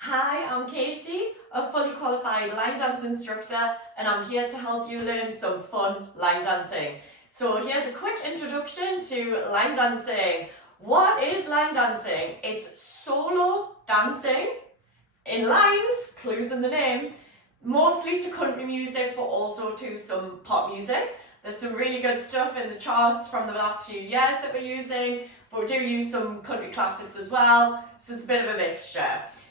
Hi, I'm Katie, a fully qualified line dance instructor, and I'm here to help you learn some fun line dancing. So here's a quick introduction to line dancing. What is line dancing? It's solo dancing in lines, clues in the name, mostly to country music but also to some pop music. There's some really good stuff in the charts from the last few years that we're using, but we do use some country classics as well, so it's a bit of a mixture.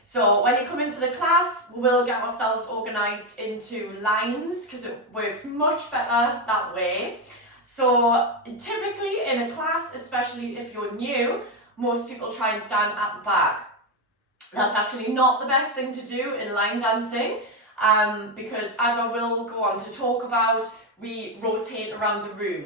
So when you come into the class, we'll get ourselves organised into lines because it works much better that way. So typically in a class, especially if you're new, most people try and stand at the back. That's actually not the best thing to do in line dancing because, as I will go on to talk about, we rotate around the room.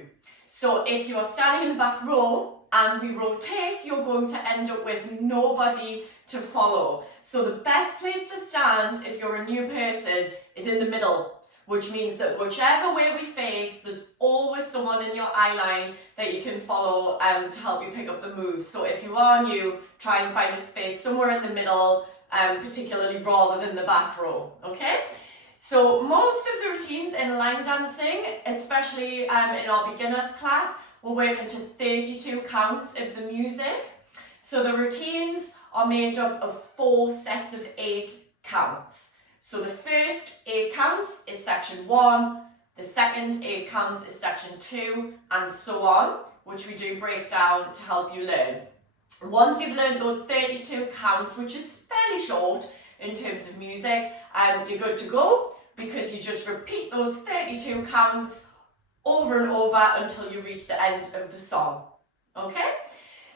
So if you are standing in the back row and we rotate, you're going to end up with nobody to follow. So the best place to stand if you're a new person is in the middle, which means that whichever way we face, there's always someone in your eye line that you can follow to help you pick up the moves. So if you are new, try and find a space somewhere in the middle, particularly rather than the back row, okay? So most of the routines in line dancing, especially in our beginners class, will work into 32 counts of the music. So the routines are made up of 4 sets of 8 counts. So the first 8 counts is section 1, the second 8 counts is section 2, and so on, which we do break down to help you learn. Once you've learned those 32 counts, which is fairly short in terms of music, you're good to go because you just repeat those 32 counts over and over until you reach the end of the song. Okay?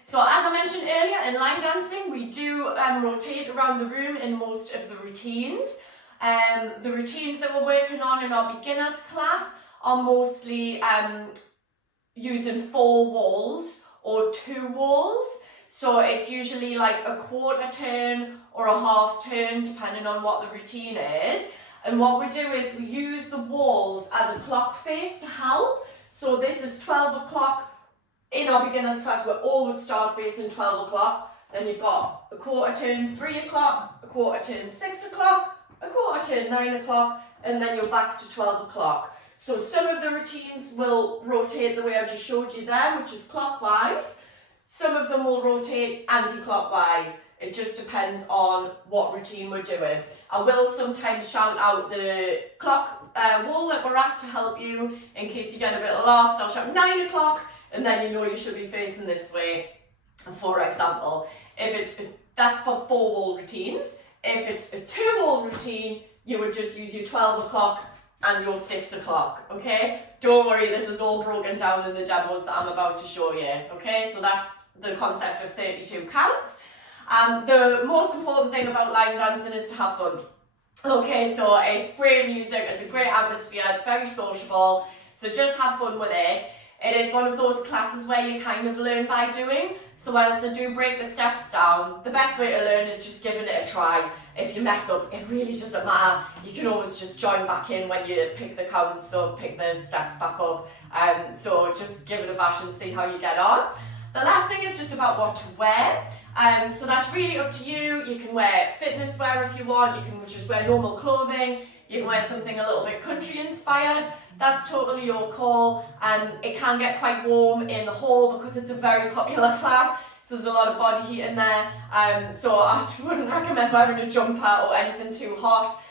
So as I mentioned earlier, in line dancing, we do rotate around the room in most of the routines. The routines that we're working on in our beginners class are mostly using 4 walls or 2 walls. So it's usually like a quarter turn or a half turn, depending on what the routine is. And what we do is we use the walls as a clock face to help. So this is 12 o'clock. In our beginners class, we always start facing 12 o'clock. Then you've got a quarter turn 3 o'clock, a quarter turn 6 o'clock, a quarter turn 9 o'clock, and then you're back to 12 o'clock. So some of the routines will rotate the way I just showed you there, which is clockwise. Some of them will rotate anti-clockwise. It just depends on what routine we're doing. I will sometimes shout out the clock wall that we're at to help you in case you get a bit lost. I'll shout 9 o'clock and then you know you should be facing this way, for example. That's for 4 wall routines. If it's a 2 wall routine, you would just use your 12 o'clock and your 6 o'clock, okay? Don't worry, this is all broken down in the demos that I'm about to show you, okay? So that's the concept of 32 counts. The most important thing about line dancing is to have fun. Okay, so it's great music, it's a great atmosphere, it's very sociable, so just have fun with it. It is one of those classes where you kind of learn by doing, so whilst I do break the steps down, the best way to learn is just giving it a try. If you mess up, it really doesn't matter. You can always just join back in when you pick the counts or pick the steps back up. So just give it a bash and see how you get on. The last thing is just about what to wear. So that's really up to you. You can wear fitness wear if you want. You can just wear normal clothing. You can wear something a little bit country inspired. That's totally your call. It can get quite warm in the hall because it's a very popular class. So there's a lot of body heat in there. So I wouldn't recommend wearing a jumper or anything too hot.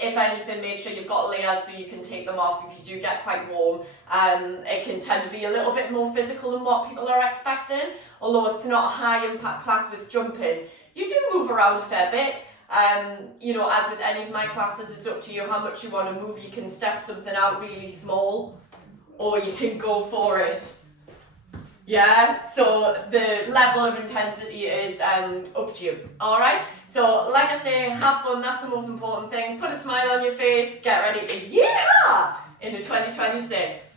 If anything, make sure you've got layers so you can take them off if you do get quite warm. It can tend to be a little bit more physical than what people are expecting, although it's not a high impact class with jumping. You do move around a fair bit. You know, as with any of my classes, it's up to you how much you want to move. You can step something out really small, or you can go for it. Yeah, so the level of intensity is up to you, alright? So like I say, have fun, that's the most important thing. Put a smile on your face, get ready to yeehaw into 2026.